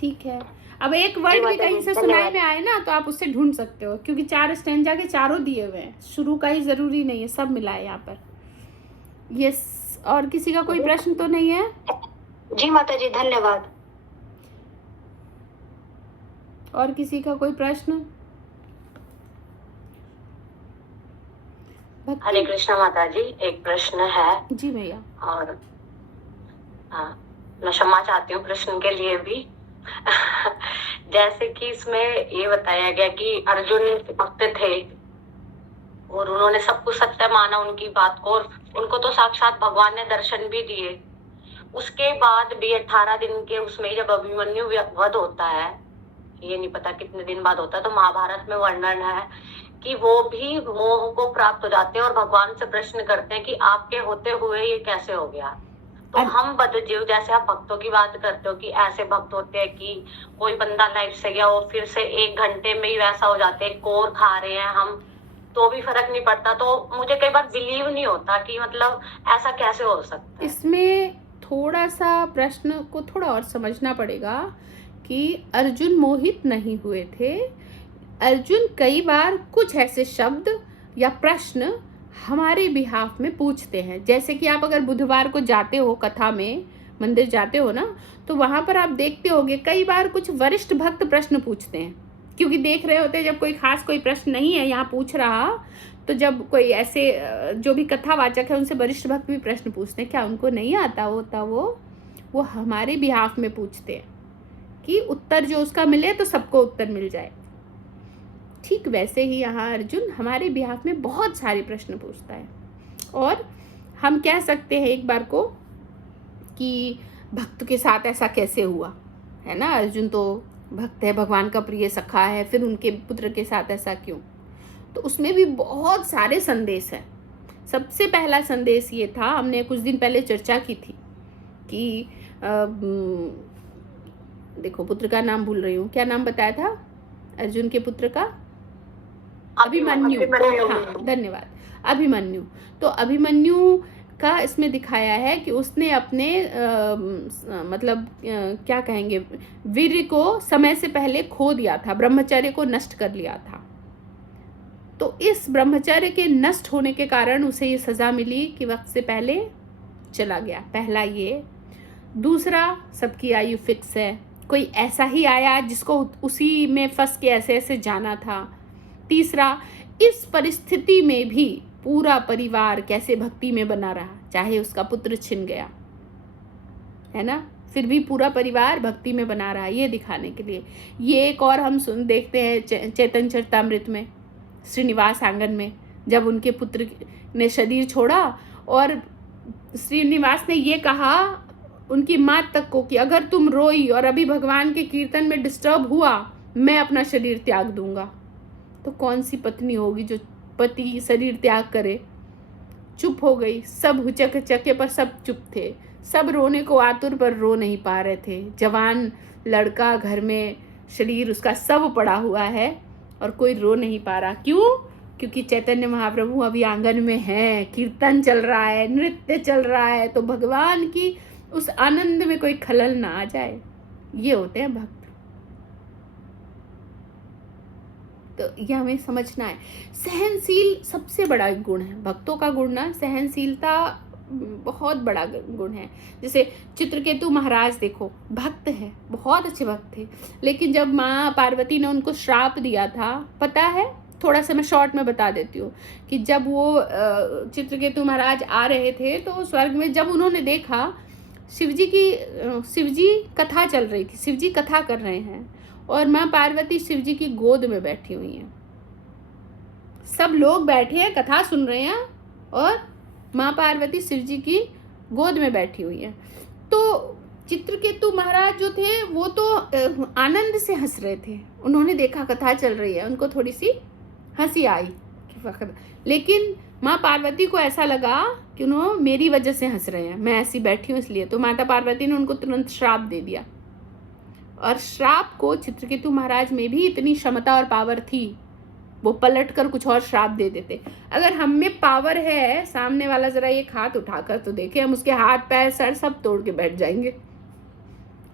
ठीक है, अब एक वर्ड भी कहीं से सुनाई में आए ना तो आप उससे ढूंढ सकते हो, क्योंकि 4 स्टैंजा के चारों दिए हुए हैं, शुरू का ही जरूरी नहीं है, सब मिला है यहाँ पर। यस, और किसी का कोई प्रश्न तो नहीं है? जी माता जी, धन्यवाद। और किसी का कोई प्रश्न? हरे कृष्णा माता जी, एक प्रश्न है। जी भैया। और हाँ, मैं क्षमा चाहती हूँ प्रश्न के लिए भी। जैसे कि इसमें ये बताया गया कि अर्जुन भक्त थे और उन्होंने सब कुछ सत्य माना उनकी बात को, और उनको तो साक्षात भगवान ने दर्शन भी दिए। उसके बाद भी 18 दिन के उसमें जब अभिमन्यु वध होता है, ये नहीं पता कितने दिन बाद होता है, तो महाभारत में वर्णन है कि वो भी मोह को प्राप्त हो जाते हैं और भगवान से प्रश्न करते हैं कि आपके होते हुए ये कैसे हो गया। तो हम बद्धजीव, जैसे आप भक्तों की बात करते हो कि ऐसे भक्त होते हैं कि कोई बंदा लाइफ से गया वो फिर से 1 घंटे में ही वैसा हो जाते हैं, कोर खा रहे हैं हम तो भी फर्क नहीं पड़ता। तो मुझे कई बार बिलीव नहीं होता कि मतलब ऐसा कैसे हो सकता है। इसमें थोड़ा सा प्रश्न को थोड़ा और समझना पड़ेगा कि अर्जुन मोहित नहीं हुए थे। अर्जुन कई बार कुछ ऐसे शब्द या प्रश्न हमारे बिहाफ में पूछते हैं, जैसे कि आप अगर बुधवार को जाते हो, कथा में मंदिर जाते हो ना, तो वहाँ पर आप देखते होगे कई बार कुछ वरिष्ठ भक्त प्रश्न पूछते हैं, क्योंकि देख रहे होते हैं जब कोई खास कोई प्रश्न नहीं है यहाँ पूछ रहा, तो जब कोई ऐसे जो भी कथावाचक है उनसे वरिष्ठ भक्त भी प्रश्न पूछते हैं, क्या उनको नहीं आता होता? वो हमारे बिहाफ में पूछते हैं कि उत्तर जो उसका मिले तो सबको उत्तर मिल जाए। ठीक वैसे ही यहाँ अर्जुन हमारे बिहाफ में बहुत सारे प्रश्न पूछता है, और हम कह सकते हैं एक बार को कि भक्त के साथ ऐसा कैसे हुआ, है ना? अर्जुन तो भक्त है, भगवान का प्रिय सखा है, फिर उनके पुत्र के साथ ऐसा क्यों? तो उसमें भी बहुत सारे संदेश हैं। सबसे पहला संदेश ये था, हमने कुछ दिन पहले चर्चा की थी कि देखो पुत्र का नाम भूल रही हूँ, क्या नाम बताया था अर्जुन के पुत्र का? अभिमन्यु। हाँ, धन्यवाद, अभिमन्यु। तो अभिमन्यु का इसमें दिखाया है कि उसने अपने मतलब क्या कहेंगे, वीर्य को समय से पहले खो दिया था, ब्रह्मचर्य को नष्ट कर लिया था। तो इस ब्रह्मचर्य के नष्ट होने के कारण उसे ये सजा मिली कि वक्त से पहले चला गया। पहला ये। दूसरा, सबकी आयु फिक्स है, कोई ऐसा ही आया जिसको उसी में फंस के ऐसे ऐसे जाना था। तीसरा, इस परिस्थिति में भी पूरा परिवार कैसे भक्ति में बना रहा, चाहे उसका पुत्र छिन गया, है ना, फिर भी पूरा परिवार भक्ति में बना रहा, ये दिखाने के लिए। ये एक और हम देखते हैं चैतन्य चरितामृत में, श्रीनिवास आंगन में, जब उनके पुत्र ने शरीर छोड़ा और श्रीनिवास ने ये कहा उनकी माँ तक को कि अगर तुम रोई और अभी भगवान के कीर्तन में डिस्टर्ब हुआ, मैं अपना शरीर त्याग दूंगा। तो कौन सी पत्नी होगी जो पति शरीर त्याग करे? चुप हो गई, सब हुचक पर सब चुप थे, सब रोने को आतुर पर रो नहीं पा रहे थे। जवान लड़का घर में, शरीर उसका सब पड़ा हुआ है और कोई रो नहीं पा रहा। क्यों? क्योंकि चैतन्य महाप्रभु अभी आंगन में हैं, कीर्तन चल रहा है, नृत्य चल रहा है, तो भगवान की उस आनंद में कोई खलल ना आ जाए। ये होते हैं भक्त। ये हमें समझना है। सहनशील सबसे बड़ा एक गुण है भक्तों का गुण ना, सहनशीलता बहुत बड़ा गुण है। जैसे चित्रकेतु महाराज देखो, भक्त है, बहुत अच्छे भक्त थे, लेकिन जब माँ पार्वती ने उनको श्राप दिया था, पता है, थोड़ा सा मैं शॉर्ट में बता देती हूँ कि जब वो चित्रकेतु महाराज आ रहे थे तो स्वर्ग में जब उन्होंने देखा शिवजी कथा चल रही थी, शिवजी कथा कर रहे हैं और माँ पार्वती शिवजी की गोद में बैठी हुई हैं। सब लोग बैठे हैं, कथा सुन रहे हैं और माँ पार्वती शिवजी की गोद में बैठी हुई है। तो चित्रकेतु महाराज जो थे वो तो आनंद से हंस रहे थे, उन्होंने देखा कथा चल रही है, उनको थोड़ी सी हंसी आई कि वक्त, लेकिन माँ पार्वती को ऐसा लगा कि उन्होंने मेरी वजह से हंस रहे हैं, मैं ऐसी बैठी हूँ इसलिए। तो माता पार्वती ने उनको तुरंत श्राप दे दिया और श्राप को चित्रकेतु महाराज में भी इतनी क्षमता और पावर थी, वो पलट कर कुछ और श्राप दे देते। अगर हम में पावर है, सामने वाला जरा एक हाथ उठाकर तो देखे, हम उसके हाथ पैर सर सब तोड़ के बैठ जाएंगे,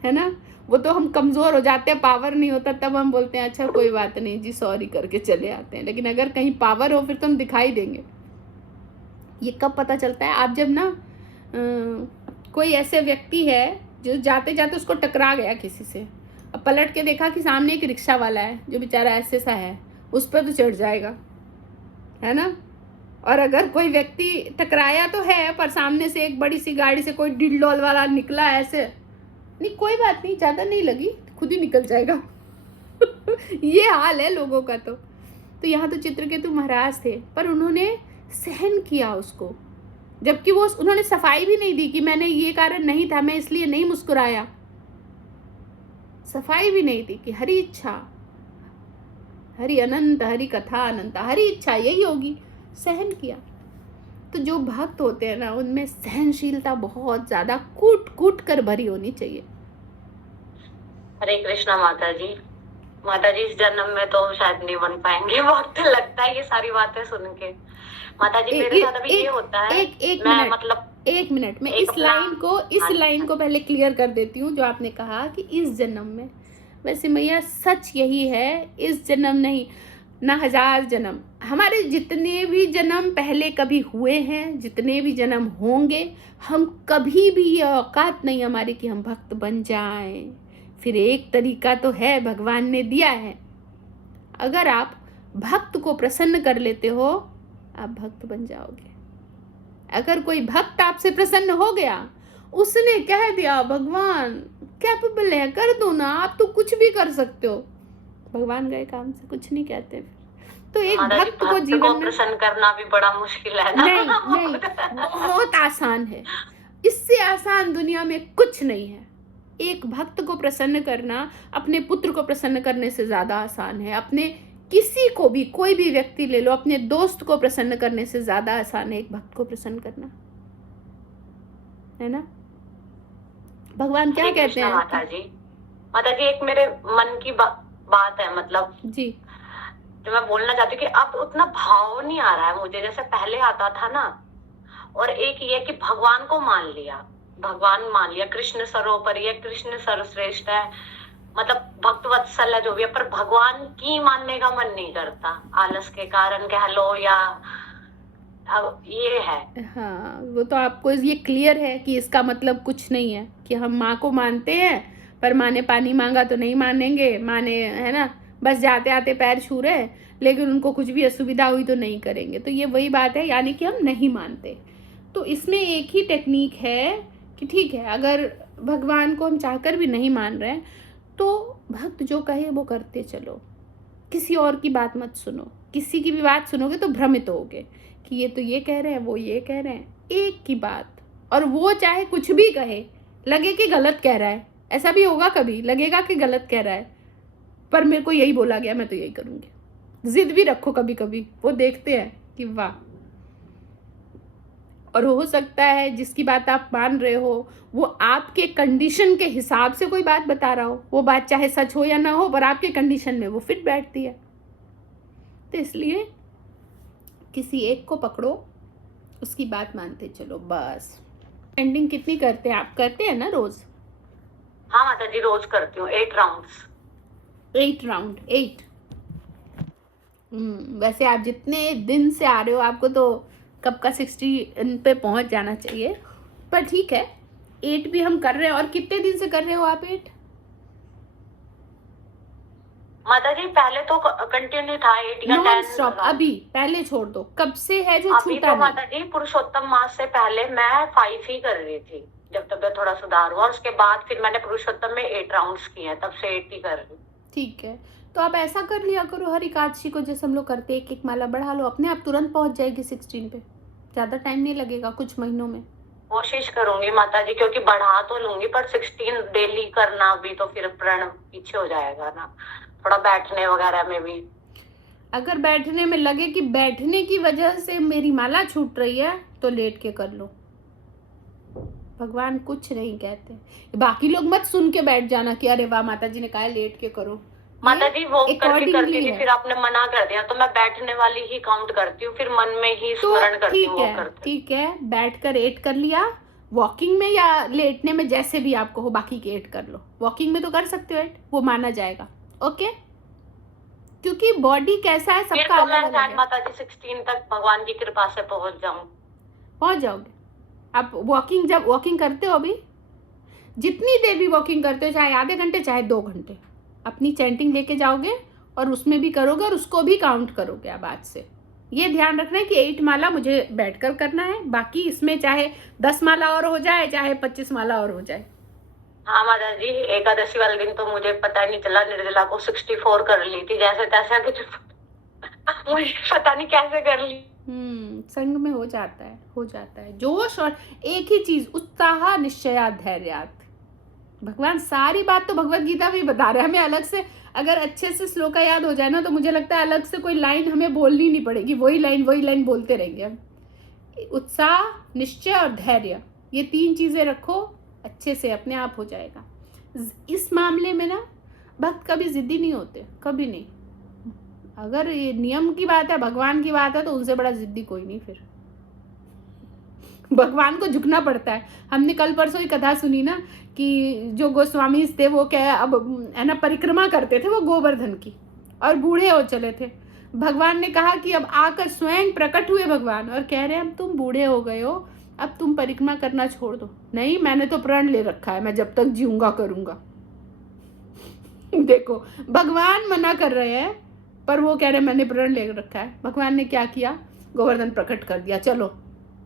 है ना। वो तो हम कमज़ोर हो जाते हैं, पावर नहीं होता, तब हम बोलते हैं अच्छा कोई बात नहीं जी, सॉरी करके चले आते हैं। लेकिन अगर कहीं पावर हो फिर तो हम दिखाई देंगे। ये कब पता चलता है, आप जब ना कोई ऐसे व्यक्ति है जो जाते जाते उसको टकरा गया किसी से, अब पलट के देखा कि सामने एक रिक्शा वाला है जो बेचारा ऐसे सा है, उस पर तो चढ़ जाएगा, है ना। और अगर कोई व्यक्ति टकराया तो है पर सामने से एक बड़ी सी गाड़ी से कोई डिडोल वाला निकला ऐसे, नहीं कोई बात नहीं, ज़्यादा नहीं लगी, खुद ही निकल जाएगा। ये हाल है लोगों का। तो यहाँ तो चित्रकेतु महाराज थे पर उन्होंने सहन किया उसको, जबकि वो उन्होंने सफाई भी नहीं दी कि मैंने ये कारण नहीं था, मैं इसलिए नहीं मुस्कुराया। सफाई भी नहीं दी कि हरि इच्छा, हरि अनंत, हरि कथा अनंत, हरि इच्छा यही होगी, सहन किया। तो जो भक्त होते हैं ना उनमें सहनशीलता बहुत ज्यादा कूट कूट कर भरी होनी चाहिए। हरे कृष्णा माता जी। माता जी इस जन्म में तो शायद नहीं बन पाएंगे, वक्त लगता है ये सारी बातें सुन के। माता जी मेरे साथ अभी ये होता है, मैं मतलब एक मिनट में इस लाइन को पहले क्लियर कर देती हूँ जो आपने कहा कि इस जन्म में। वैसे मैया सच यही है, इस जन्म नहीं ना 1000 जन्म, हमारे जितने भी जन्म पहले कभी हुए हैं, जितने भी जन्म होंगे, हम कभी भी ये औकात नहीं हमारी कि हम भक्त बन जाएं। फिर एक तरीका तो है भगवान ने दिया है, अगर आप भक्त को प्रसन्न कर लेते हो आप भक्त बन जाओगे। अगर कोई भक्त आपसे प्रसन्न हो गया, उसने कह दिया भगवान कैपेबल है, कर दो ना, आप तो कुछ भी कर सकते हो, भगवान गए काम से कुछ नहीं कहते। तो एक भक्त को जीवन में प्रसन्न करना भी बड़ा मुश्किल है ना? नहीं, बहुत आसान है, इससे आसान दुनिया में कुछ नहीं है। एक भक्त को प्रसन्न करना अपने पुत्र को प्रसन्न करने से ज्यादा आसान है, अपने किसी को भी, कोई भी व्यक्ति ले लो, अपने दोस्त को प्रसन्न करने से ज्यादा आसान है एक भक्त को प्रसन्न करना, है ना। भगवान क्या कहते हैं माता जी एक मेरे मन की बात है, मतलब जी जो मैं बोलना चाहती हूँ कि अब उतना भाव नहीं आ रहा है मुझे जैसे पहले आता था ना। और एक ये कि भगवान को मान लिया, कृष्ण सर्वोपरि है, कृष्ण सर्वश्रेष्ठ है, मतलब भक्त वत्सल है जो भी है, पर भगवान की मानने का मन नहीं करता, आलस के कारण कह लो या अब ये है। हाँ, वो तो आपको ये क्लियर है कि इसका मतलब कुछ नहीं है कि हम माँ को मानते हैं पर माँ ने पानी मांगा तो नहीं मानेंगे, माँ ने, है ना, बस जाते आते पैर छू रहे, लेकिन उनको कुछ भी असुविधा हुई तो नहीं करेंगे। तो ये वही बात है, यानी कि हम नहीं मानते। तो इसमें एक ही टेक्निक है कि ठीक है, अगर भगवान को हम चाहकर भी नहीं मान रहे हैं तो भक्त जो कहे वो करते चलो, किसी और की बात मत सुनो। किसी की भी बात सुनोगे तो भ्रमित होगे कि ये तो ये कह रहे हैं, वो ये कह रहे हैं, एक की बात, और वो चाहे कुछ भी कहे, लगे कि गलत कह रहा है, ऐसा भी होगा कभी, लगेगा कि गलत कह रहा है पर मेरे को यही बोला गया, मैं तो यही करूँगी। जिद भी रखो कभी कभी, वो देखते हैं कि वाह। और हो सकता है जिसकी बात आप मान रहे हो वो आपके कंडीशन के हिसाब से कोई बात बता रहा हो, वो बात चाहे सच हो या ना हो पर आपके कंडीशन में वो फिट बैठती है। तो इसलिए किसी एक को पकड़ो, उसकी बात मानते चलो, बस। एंडिंग कितनी करते हैं आप? करते हैं ना रोज? हाँ माता जी रोज करती हूँ 8 राउंड्स। 8 राउंड, 8 वैसे आप जितने दिन से आ रहे हो आपको तो कब का 60 पे पहुंच जाना चाहिए, पर ठीक है 8 भी हम कर रहे हैं। और कितने दिन से कर रहे हो आप 8? माता जी पहले तो कंटिन्यू था 8 या नॉन 10। स्टॉप। अभी पहले छोड़ दो, कब से है जो अभी छूटा तो नहीं? माता जी पुरुषोत्तम मास से पहले मैं 5 ही कर रही थी, जब तबियत थोड़ा सुधार हुआ। उसके बाद फिर मैंने पुरुषोत्तम में 8 राउंड्स किए हैं, तब से 8 ही कर रही हूँ। ठीक है, तो आप ऐसा कर लिया करो हर एकादशी को जैसे हम लोग करते हैं, एक एक माला बढ़ा लो, अपने आप तुरंत पहुंच जाएगी 16 पे। ज़्यादा टाइम नहीं लगेगा, कुछ महीनों में। कोशिश करूंगी माता जी, क्योंकि बढ़ा तो लूंगी पर 16 डेली करना भी तो फिर प्रण पीछे हो जाएगा ना, थोड़ा बैठने वगैरह में भी। अगर बैठने में लगे कि बैठने की वजह से मेरी माला छूट रही है तो लेट के कर लो, भगवान कुछ नहीं कहते। बाकी लोग मत सुन के बैठ जाना कि अरे वाह माता जी ने कहा है लेट के करो। माता जी वो करती accordingly थी, है। फिर आपने मना कर दिया, तो मैं बैठने वाली ही काउंट करती हूँ, फिर मन में ही तो स्मरण करती ठीक हूँ वो है, करते। ठीक है, बैठ कर 8 कर लिया, वॉकिंग में या लेटने में जैसे भी आपको हो बाकी के 8 कर लो। वॉकिंग में तो कर सकते हो 8, वो माना जाएगा। ओके, क्योंकि बॉडी कैसा है फिर सबका तो अलग मैं अलग शायद है। माता जी 16 तक भगवान की कृपा से पहुंच जाऊं। पहुंच जाओगे आप। वॉकिंग जब वॉकिंग करते हो, अभी जितनी देर भी वॉकिंग करते हो, चाहे आधे घंटे चाहे 2 घंटे, अपनी चैंटिंग लेके जाओगे और उसमें भी करोगे और उसको भी काउंट करोगे। अब आज से ये ध्यान रखना है कि 8 माला मुझे बैठकर करना है, बाकी इसमें चाहे 10 माला और हो जाए चाहे 25 माला और हो जाए। हाँ माता जी, एकादशी वाले दिन तो मुझे पता ही नहीं चला, निर्जला को 64 कर ली थी जैसे तैसे, कुछ मुझे पता नहीं कैसे कर ली। संग में हो जाता है, हो जाता है जोश। और एक ही चीज, उत्साह निश्चया धैर्यात्। भगवान सारी बात तो भगवत गीता में ही बता रहे हैं हमें। अलग से अगर अच्छे से श्लोका याद हो जाए ना तो मुझे लगता है अलग से कोई लाइन हमें बोलनी नहीं पड़ेगी, वही लाइन बोलते रहेंगे हम। उत्साह, निश्चय और धैर्य, ये 3 चीजें रखो, अच्छे से अपने आप हो जाएगा। इस मामले में ना भक्त कभी जिद्दी नहीं होते, कभी नहीं। अगर ये नियम की बात है, भगवान की बात है, तो उनसे बड़ा जिद्दी कोई नहीं। फिर भगवान को झुकना पड़ता है। हमने कल परसों ही कथा सुनी ना कि जो गोस्वामी थे वो क्या अब है ना परिक्रमा करते थे वो गोवर्धन की, और बूढ़े हो चले थे। भगवान ने कहा कि अब आकर स्वयं प्रकट हुए भगवान और कह रहे हैं अब तुम बूढ़े हो गए हो, अब तुम परिक्रमा करना छोड़ दो। नहीं, मैंने तो प्रण ले रखा है, मैं जब तक जीऊंगा करूंगा। देखो भगवान मना कर रहे हैं पर वो कह रहे हैं मैंने प्रण ले रखा है। भगवान ने क्या किया, गोवर्धन प्रकट कर दिया, चलो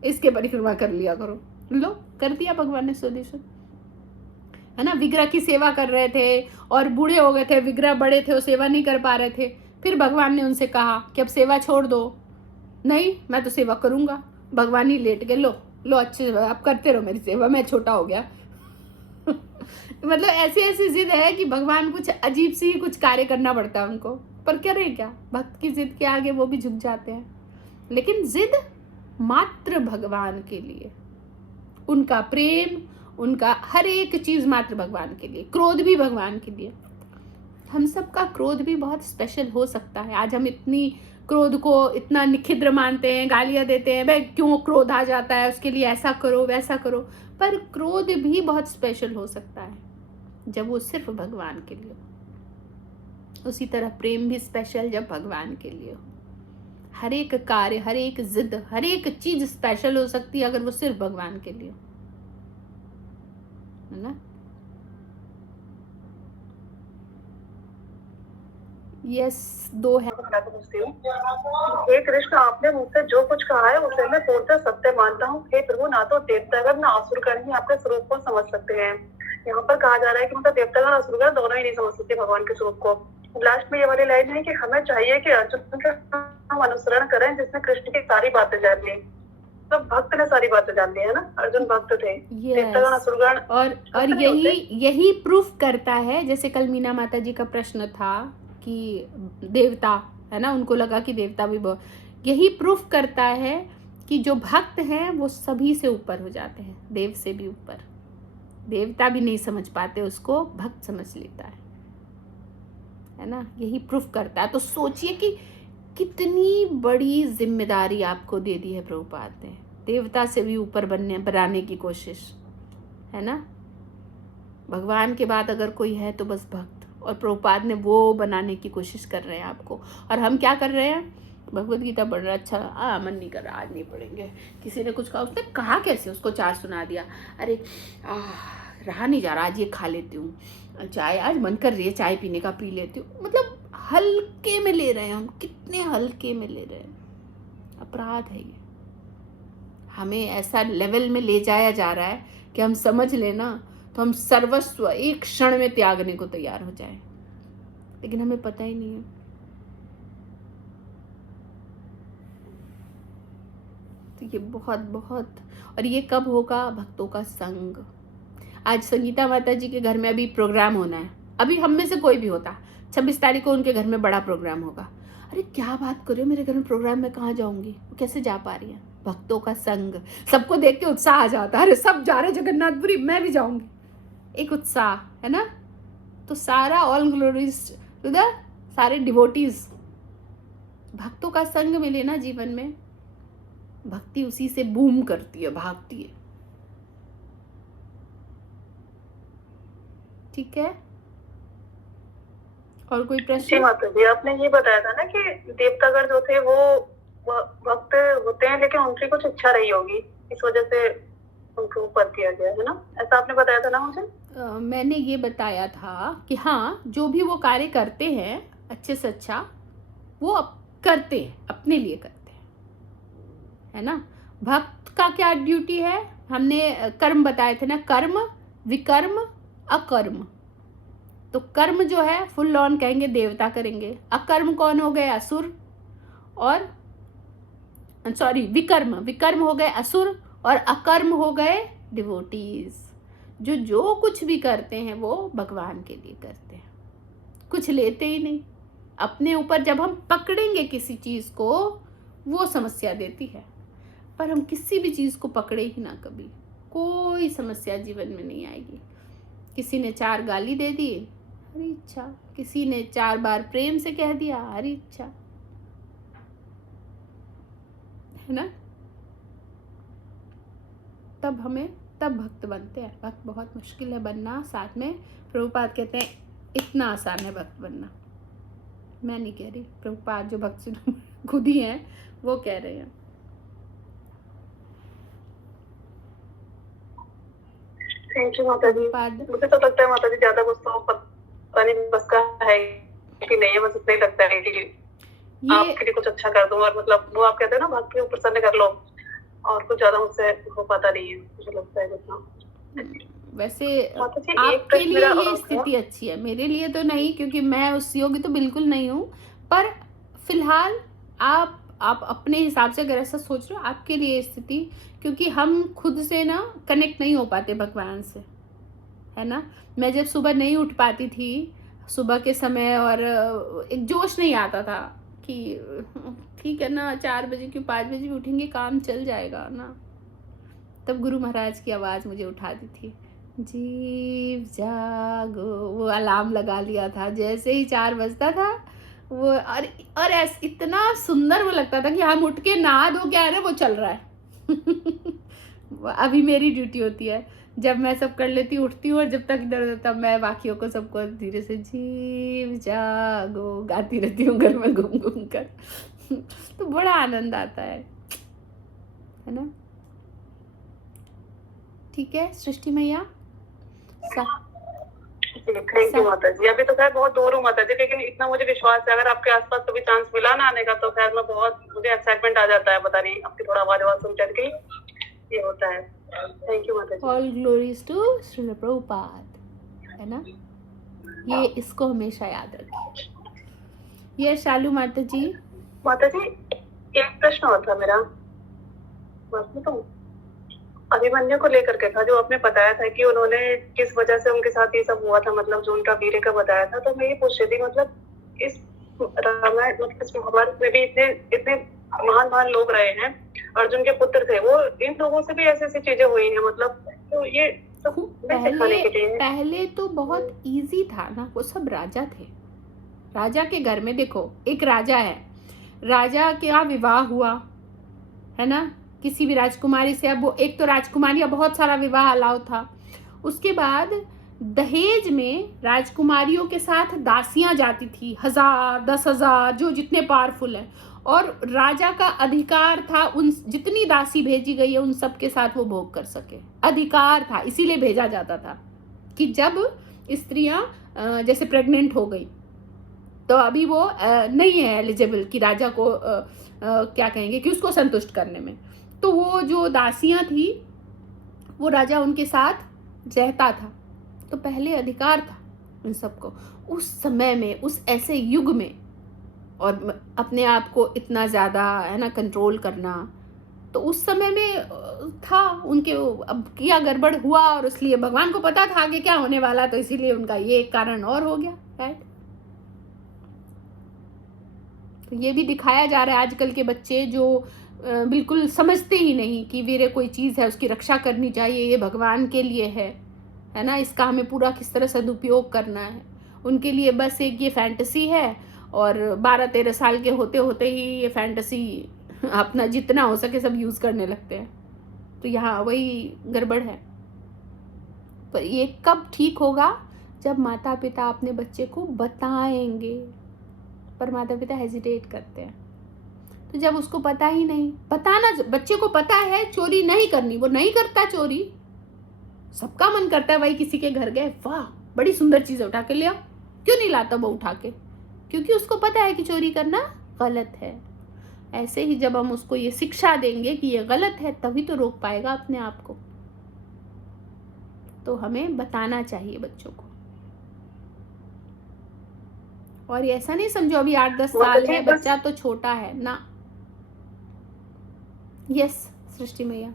इसके परिक्रमा कर लिया करो। लो कर दिया भगवान ने सोल्यूशन, है ना। विग्रह की सेवा कर रहे थे और बूढ़े हो गए थे, विग्रह बड़े थे, वो सेवा नहीं कर पा रहे थे। फिर भगवान ने उनसे कहा कि अब सेवा छोड़ दो। नहीं, मैं तो सेवा करूंगा। भगवान ही लेट गए, लो अच्छे आप करते रहो मेरी सेवा, मैं छोटा हो गया। मतलब ऐसी जिद है कि भगवान कुछ अजीब सी कुछ कार्य करना पड़ता है उनको, पर करे क्या, भक्त की जिद के आगे वो भी झुक जाते हैं। लेकिन जिद मात्र भगवान के लिए, उनका प्रेम, उनका हर एक चीज मात्र भगवान के लिए, क्रोध भी भगवान के लिए। हम सबका क्रोध भी बहुत स्पेशल हो सकता है। आज हम इतनी क्रोध को इतना निखिद्र मानते हैं, गालियां देते हैं, भाई क्यों क्रोध आ जाता है, उसके लिए ऐसा करो वैसा करो, पर क्रोध भी बहुत स्पेशल हो सकता है जब वो सिर्फ भगवान के लिए हो। उसी तरह प्रेम भी स्पेशल जब भगवान के लिए हो। हर एक कार्य, हर एक जिद, हर एक चीज स्पेशल हो सकती है अगर वो सिर्फ भगवान के लिए हो, है ना। यस, 2 है। हे कृष्ण, आपने मुझसे जो कुछ कहा है उसे मैं पूर्णतः सत्य मानता हूँ। हे प्रभु, ना तो देवतागण ना असुरगण ही आपके स्वरूप को समझ सकते हैं। यहाँ पर कहा जा रहा है कि मतलब देवतागण असुरगण दोनों ही नहीं समझ सकते भगवान के स्वरूप को। लास्ट में ये वाली लाइन है कि हमें चाहिए कि अर्जुन का हम अनुसरण करें जिसमें कृष्ण की सारी बातें जान ली। तो भक्त ने सारी बातें जान ली है ना, अर्जुन भक्त थे। देवतागण असुरगण और यही प्रूफ करता है, जैसे कल मीना माता जी का प्रश्न था कि देवता है ना, उनको लगा कि देवता भी यही प्रूफ करता है कि जो भक्त हैं वो सभी से ऊपर हो जाते हैं, देव से भी ऊपर। देवता भी नहीं समझ पाते उसको, भक्त समझ लेता है ना। यही प्रूफ करता है। तो सोचिए कि कितनी बड़ी जिम्मेदारी आपको दे दी है प्रभुपाद ने, देवता से भी ऊपर बनाने की कोशिश, है ना। भगवान के बाद अगर कोई है तो बस भक्त। और प्रभुपाद ने वो बनाने की कोशिश कर रहे हैं आपको। और हम क्या कर रहे हैं, भगवत गीता पढ़ रहे हैं, अच्छा मन नहीं कर रहा, आज नहीं पढ़ेंगे। किसी ने कुछ कहा, उसने कहा कैसे, उसको 4 सुना दिया, अरे रहा नहीं जा रहा, आज ये खा लेती हूँ चाय, आज मन कर रही है चाय पीने का, पी लेती हूँ। मतलब हल्के में ले रहे हैं हम, कितने हल्के में ले रहे हैं। अपराध है ये, हमें ऐसा लेवल में ले जाया जा रहा है कि हम समझ लेना तो हम सर्वस्व एक क्षण में त्यागने को तैयार हो जाए, लेकिन हमें पता ही नहीं है। तो ये बहुत बहुत, और ये कब होगा, भक्तों का संग। आज संगीता माता जी के घर में अभी प्रोग्राम होना है, अभी हम में से कोई भी होता, 26 तारीख को उनके घर में बड़ा प्रोग्राम होगा। अरे क्या बात कर रहे हो, मेरे घर में प्रोग्राम में कहाँ जाऊंगी, वो कैसे जा पा रही है। भक्तों का संग, सबको देख के उत्साह आ जाता है, अरे सब जा रहे जगन्नाथपुरी, मैं भी जाऊंगी, एक उत्साह है ना। तो सारा ऑल ग्लोरीज टू द सारे डिवोटीज। भक्तों का संग मिले ना जीवन में, भक्ति उसी से बूम करती है, भागती है। ठीक है, और कोई जी प्रश्न? माता जी, आपने ये बताया था ना कि देवतागण जो थे वो भक्त होते हैं, लेकिन उनकी कुछ इच्छा रही होगी, इस वजह से उनको पद दिया गया है ना, ऐसा आपने बताया था ना मुझे। मैंने ये बताया था कि हाँ, जो भी वो कार्य करते हैं अच्छे से अच्छा, वो करते हैं, अपने लिए करते हैं, है ना। भक्त का क्या ड्यूटी है, हमने कर्म बताए थे ना, कर्म, विकर्म, अकर्म। तो कर्म जो है फुल ऑन कहेंगे देवता करेंगे, अकर्म कौन हो गए, असुर, और विकर्म हो गए असुर, और अकर्म हो गए डिवोटीज। जो कुछ भी करते हैं वो भगवान के लिए करते हैं, कुछ लेते ही नहीं अपने ऊपर। जब हम पकड़ेंगे किसी चीज को, वो समस्या देती है, पर हम किसी भी चीज को पकड़े ही ना कभी, कोई समस्या जीवन में नहीं आएगी। किसी ने 4 गाली दे दी, हरी इच्छा, किसी ने 4 बार प्रेम से कह दिया, हरी इच्छा, है ना। तब भक्त बनते हैं। भक्त बहुत मुश्किल है बनना, साथ में प्रभुपाद कहते हैं इतना आसान है भक्त बनना। मैं नहीं कह रही, प्रभुपाद जो भक्त खुद ही हैं वो कह रहे हैं। थैंक यू माता जी। प्रभुपाद, मुझे तो लगता है माता जी ज्यादा कुछ तो पता नहीं बस का है कि नहीं है, बस इतना ही लगता है कि ये आपके लिए कुछ अच्छा कर दूं, और मतलब वो आप कहते हैं ना भक्त के ऊपर प्रसन्न कर लो, और कुछ ज्यादा मुझसे हो पाता नहीं है, मुझे लगता है जितना। वैसे माता जी, एक आपके प्रश्न लिए मेरा ये और था। स्थिति अच्छी है, मेरे लिए तो नहीं, क्योंकि मैं उस योग्य तो बिल्कुल नहीं हूँ। पर फिलहाल आप अपने हिसाब से अगर ऐसा सोच रहे हो, आपके लिए ये स्थिति, क्योंकि हम खुद से ना कनेक्ट नहीं हो पाते भगवान से, है ना। मैं जब सुबह नहीं उठ पाती थी सुबह के समय, और एक जोश नहीं आता था कि ठीक है ना, 4 बजे क्यों, 5 बजे भी उठेंगे, काम चल जाएगा ना। तब गुरु महाराज की आवाज़ मुझे उठाती थी, जीव जागो, वो अलार्म लगा लिया था। जैसे ही 4 बजता था वो, और इतना सुंदर वो लगता था कि हम उठ के नहा धो के आ रहे, वो चल रहा है। अभी मेरी ड्यूटी होती है, जब मैं सब कर लेती हूँ, उठती हूँ, और जब तक इधर, तब मैं बाकियों को सबको धीरे से जीव जागो गाती रहती हूँ घर में घूम घूम कर। तो बड़ा आनंद आता है ना। ठीक है सृष्टि मैया, थैंक यू माता जी। अभी तो खैर बहुत दूर हूँ माता जी, लेकिन इतना मुझे विश्वास है, अगर आपके आसपास कभी चांस मिला ना आने का, तो खैर मैं बहुत, मुझे एक्साइटमेंट आ जाता है, पता नहीं आपकी थोड़ा आवाज सुन करके ये होता है। थैंक यू माता जी। All glories to Srila Prabhupada, है ना। ये इसको हमेशा याद रखिए। ये शालू माता जी। माता जी, एक प्रश्न और था मेरा, तो अभिमन्यु को लेकर के था, जो आपने बताया था कि उन्होंने किस वजह से उनके साथ ये सब हुआ था, मतलब जो उनका वीर्य का बताया था। तो मैं ये पूछ रही थी, मतलब इस रामायण, मतलब इस महाभारत में भी इतने महान लोग रहे हैं, अर्जुन के पुत्र थे वो, इन लोगों से भी ऐसी ऐसी चीजें हुई हैं, मतलब तो ये सब सिखाने के लिए। पहले तो बहुत इजी था ना, वो सब राजा थे। राजा के घर में देखो, एक राजा है, राजा के यहाँ विवाह हुआ है ना किसी भी राजकुमारी से। अब वो एक तो राजकुमारी, बहुत सारा विवाह अलाउ था। उसके बाद दहेज में राजकुमारियों के साथ दासियां जाती थी, 1000 10,000 जो जितने पावरफुल हैं, और राजा का अधिकार था उन जितनी दासी भेजी गई है उन सब के साथ वो भोग कर सके, अधिकार था। इसीलिए भेजा जाता था कि जब स्त्रियां जैसे प्रेग्नेंट हो गई तो अभी वो नहीं है एलिजिबल कि राजा को क्या कहेंगे कि उसको संतुष्ट करने में, तो वो जो दासियां थी वो राजा उनके साथ रहता था। तो पहले अधिकार था उन सबको उस समय में, उस ऐसे युग में, और अपने आप को इतना ज़्यादा है ना कंट्रोल करना, तो उस समय में था उनके। अब किया गड़बड़ हुआ और इसलिए भगवान को पता था आगे क्या होने वाला, तो इसीलिए उनका ये एक कारण और हो गया, राइट। तो ये भी दिखाया जा रहा है आजकल के बच्चे जो बिल्कुल समझते ही नहीं कि वीरे कोई चीज़ है उसकी रक्षा करनी चाहिए, ये भगवान के लिए है ना, इसका हमें पूरा किस तरह सदुपयोग करना है। उनके लिए बस एक ये फैंटेसी है, और 12-13 साल के होते होते ही ये फैंटेसी अपना जितना हो सके सब यूज़ करने लगते हैं। तो यहाँ वही गड़बड़ है। पर ये कब ठीक होगा? जब माता पिता अपने बच्चे को बताएंगे, पर माता पिता हेजिटेट करते हैं। तो जब उसको पता ही नहीं, बताना, बच्चे को पता है चोरी नहीं करनी, वो नहीं करता चोरी। सबका मन करता है भाई किसी के घर गए, वाह बड़ी सुंदर चीज़ उठा के ले आओ, क्यों नहीं लाता वो उठा के? क्योंकि उसको पता है कि चोरी करना गलत है। ऐसे ही जब हम उसको ये शिक्षा देंगे कि ये गलत है, तभी तो रोक पाएगा अपने आप को। तो हमें बताना चाहिए बच्चों को। और ये ऐसा नहीं समझो अभी 8-10 साल है, बच्चा तो छोटा है ना। यस सृष्टि मैया।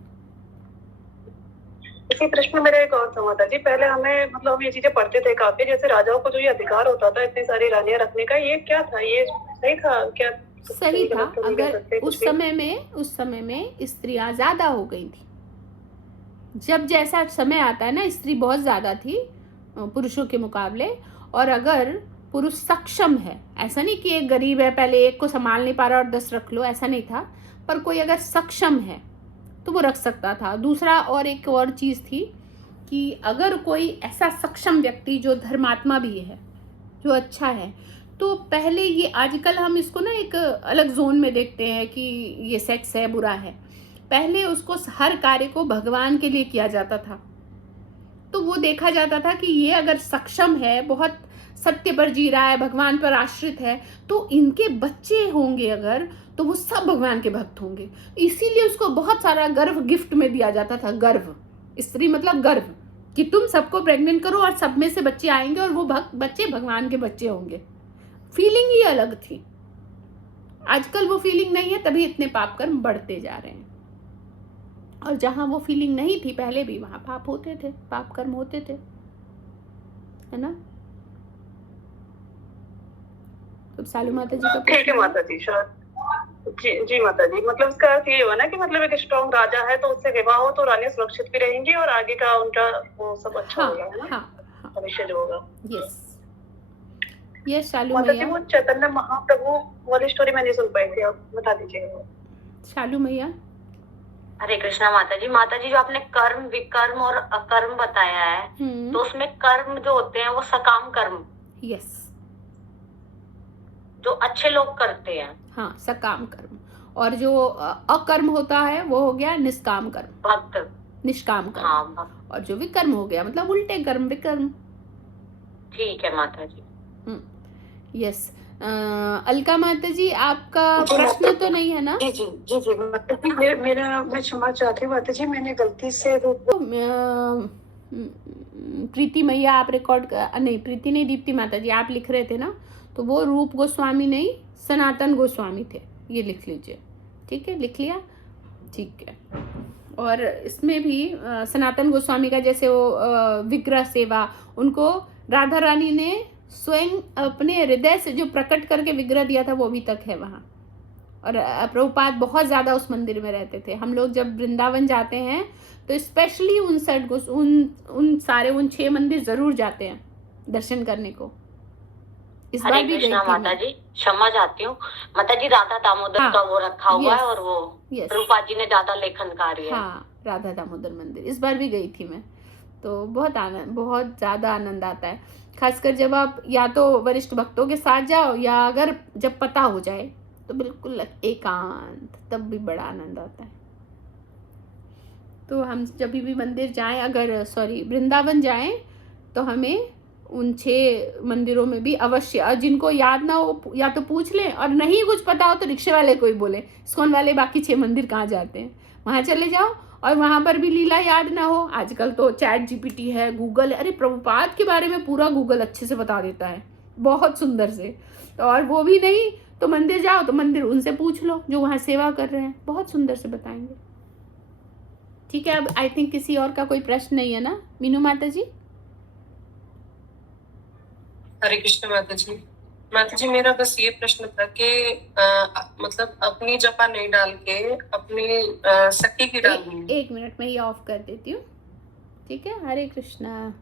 इसी प्रश्न में मेरा एक और सवाल था जी। पहले हमें मतलब हम ये चीजें पढ़ते थे काफी, जैसे राजाओं को जो ये अधिकार होता था इतनी सारी रानियां रखने का, ये क्या था? ये सही था क्या? सही था। अगर उस समय में स्त्रियां ज्यादा हो गई थी। जब जैसा समय आता है ना, स्त्री बहुत ज्यादा थी पुरुषों के मुकाबले। और अगर पुरुष सक्षम है, ऐसा नहीं कि एक गरीब है पहले एक को संभाल नहीं पा रहा और 10 रख लो, ऐसा नहीं था। पर कोई अगर सक्षम है तो वो रख सकता था। दूसरा और एक और चीज़ थी कि अगर कोई ऐसा सक्षम व्यक्ति जो धर्मात्मा भी है, जो अच्छा है, तो पहले ये आजकल हम इसको ना एक अलग जोन में देखते हैं कि ये सेक्स है, बुरा है। पहले उसको हर कार्य को भगवान के लिए किया जाता था। तो वो देखा जाता था कि ये अगर सक्षम है, बहुत सत्य पर जी रहा है, भगवान पर आश्रित है, तो इनके बच्चे होंगे अगर, तो वो सब भगवान के भक्त होंगे। इसीलिए उसको बहुत सारा गर्व गिफ्ट में दिया जाता था। गर्व, स्त्री मतलब गर्व, कि तुम सबको प्रेग्नेंट करो और सब में से बच्चे आएंगे और वो बच्चे भगवान के बच्चे होंगे। फीलिंग ही अलग थी। आजकल वो फीलिंग नहीं है, तभी इतने पाप कर्म बढ़ते जा रहे हैं। और जहां वो फीलिंग नहीं थी पहले भी, वहां पाप होते थे, पाप कर्म होते थे, है ना। तो सालू माता जी का ठीक है माता जी। जी माता जी, मतलब इसका अर्थ ये हुआ ना कि मतलब एक स्ट्रॉन्ग राजा है तो उससे विवाह हो तो रानी सुरक्षित भी रहेंगी और आगे का उनका वो सब अच्छा होगा, है ना। हाँ, भविष्य जो होगा। यस शालू माता जी, मैया। वो चैतन्य महाप्रभु वाली स्टोरी मैं नहीं सुन पाई थी, आप बता दीजिएगा। शालू मैया। हरे कृष्णा माता जी। माता जी, जो आपने कर्म, विकर्म और अकर्म बताया है, तो उसमें कर्म जो होते हैं वो सकाम कर्म, यस, जो अच्छे लोग करते हैं। हाँ, सकाम कर्म। और जो अकर्म होता है वो हो गया निष्काम कर्म, भक्त, निष्काम कर्म। हाँ, और जो विकर्म हो गया मतलब उल्टे कर्म, विकर्म। ठीक है माता जी। यस। अलका माता जी, आपका प्रश्न तो नहीं है ना? जी माता जी, मेरा मैं क्षमा चाहती हूँ माता जी, मैंने गलती से प्रीति मैया आप रिकॉर्ड नहीं, प्रीति नहीं, दीप्ति माता जी आप लिख रहे थे ना, तो वो रूप गोस्वामी नहीं सनातन गोस्वामी थे, ये लिख लीजिए। ठीक है, लिख लिया? ठीक है। और इसमें भी सनातन गोस्वामी का जैसे वो विग्रह सेवा, उनको राधा रानी ने स्वयं अपने हृदय से जो प्रकट करके विग्रह दिया था वो अभी तक है वहाँ। और प्रभुपाद बहुत ज़्यादा उस मंदिर में रहते थे। हम लोग जब वृंदावन जाते हैं तो स्पेशली उन 6 मंदिर ज़रूर जाते हैं दर्शन करने को। इस बार भी गई थी माता जी, क्षमा चाहती हूँ माता जी, राधा दामोदर का वो रखा हुआ है और वो प्रभुपाद जी ने ज्यादा लेखन कार्य है। हाँ, राधा दामोदर मंदिर इस बार भी गई थी मैं। तो बहुत ज़्यादा आनंद आता है, खासकर जब आप या तो वरिष्ठ भक्तों के साथ जाओ या अगर जब पता हो जाए तो बिल्कुल एकांत, तब भी बड़ा आनंद आता है। तो हम जब भी मंदिर जाएं, अगर सॉरी वृंदावन जाएं, तो हमें उन 6 मंदिरों में भी अवश्य, और जिनको याद ना हो या तो पूछ लें, और नहीं कुछ पता हो तो रिक्शे वाले को ही बोले इस्कॉन वाले बाकी 6 मंदिर कहाँ जाते हैं, वहाँ चले जाओ। और वहाँ पर भी लीला याद ना हो, आजकल तो चैट जीपीटी है, गूगल है, अरे प्रभुपाद के बारे में पूरा गूगल अच्छे से बता देता है, बहुत सुंदर से। तो और वो भी नहीं तो मंदिर जाओ तो मंदिर उनसे पूछ लो जो वहाँ सेवा कर रहे हैं, बहुत सुंदर से बताएंगे। ठीक है, अब आई थिंक किसी और का कोई प्रश्न नहीं है ना, मीनू माता जी? हरे कृष्ण माता जी। माता जी, मेरा बस ये प्रश्न था कि मतलब अपनी जपा नहीं डाल के अपनी सखी की डालनी है। एक मिनट में ये ऑफ कर देती हूँ, ठीक है। हरे कृष्णा।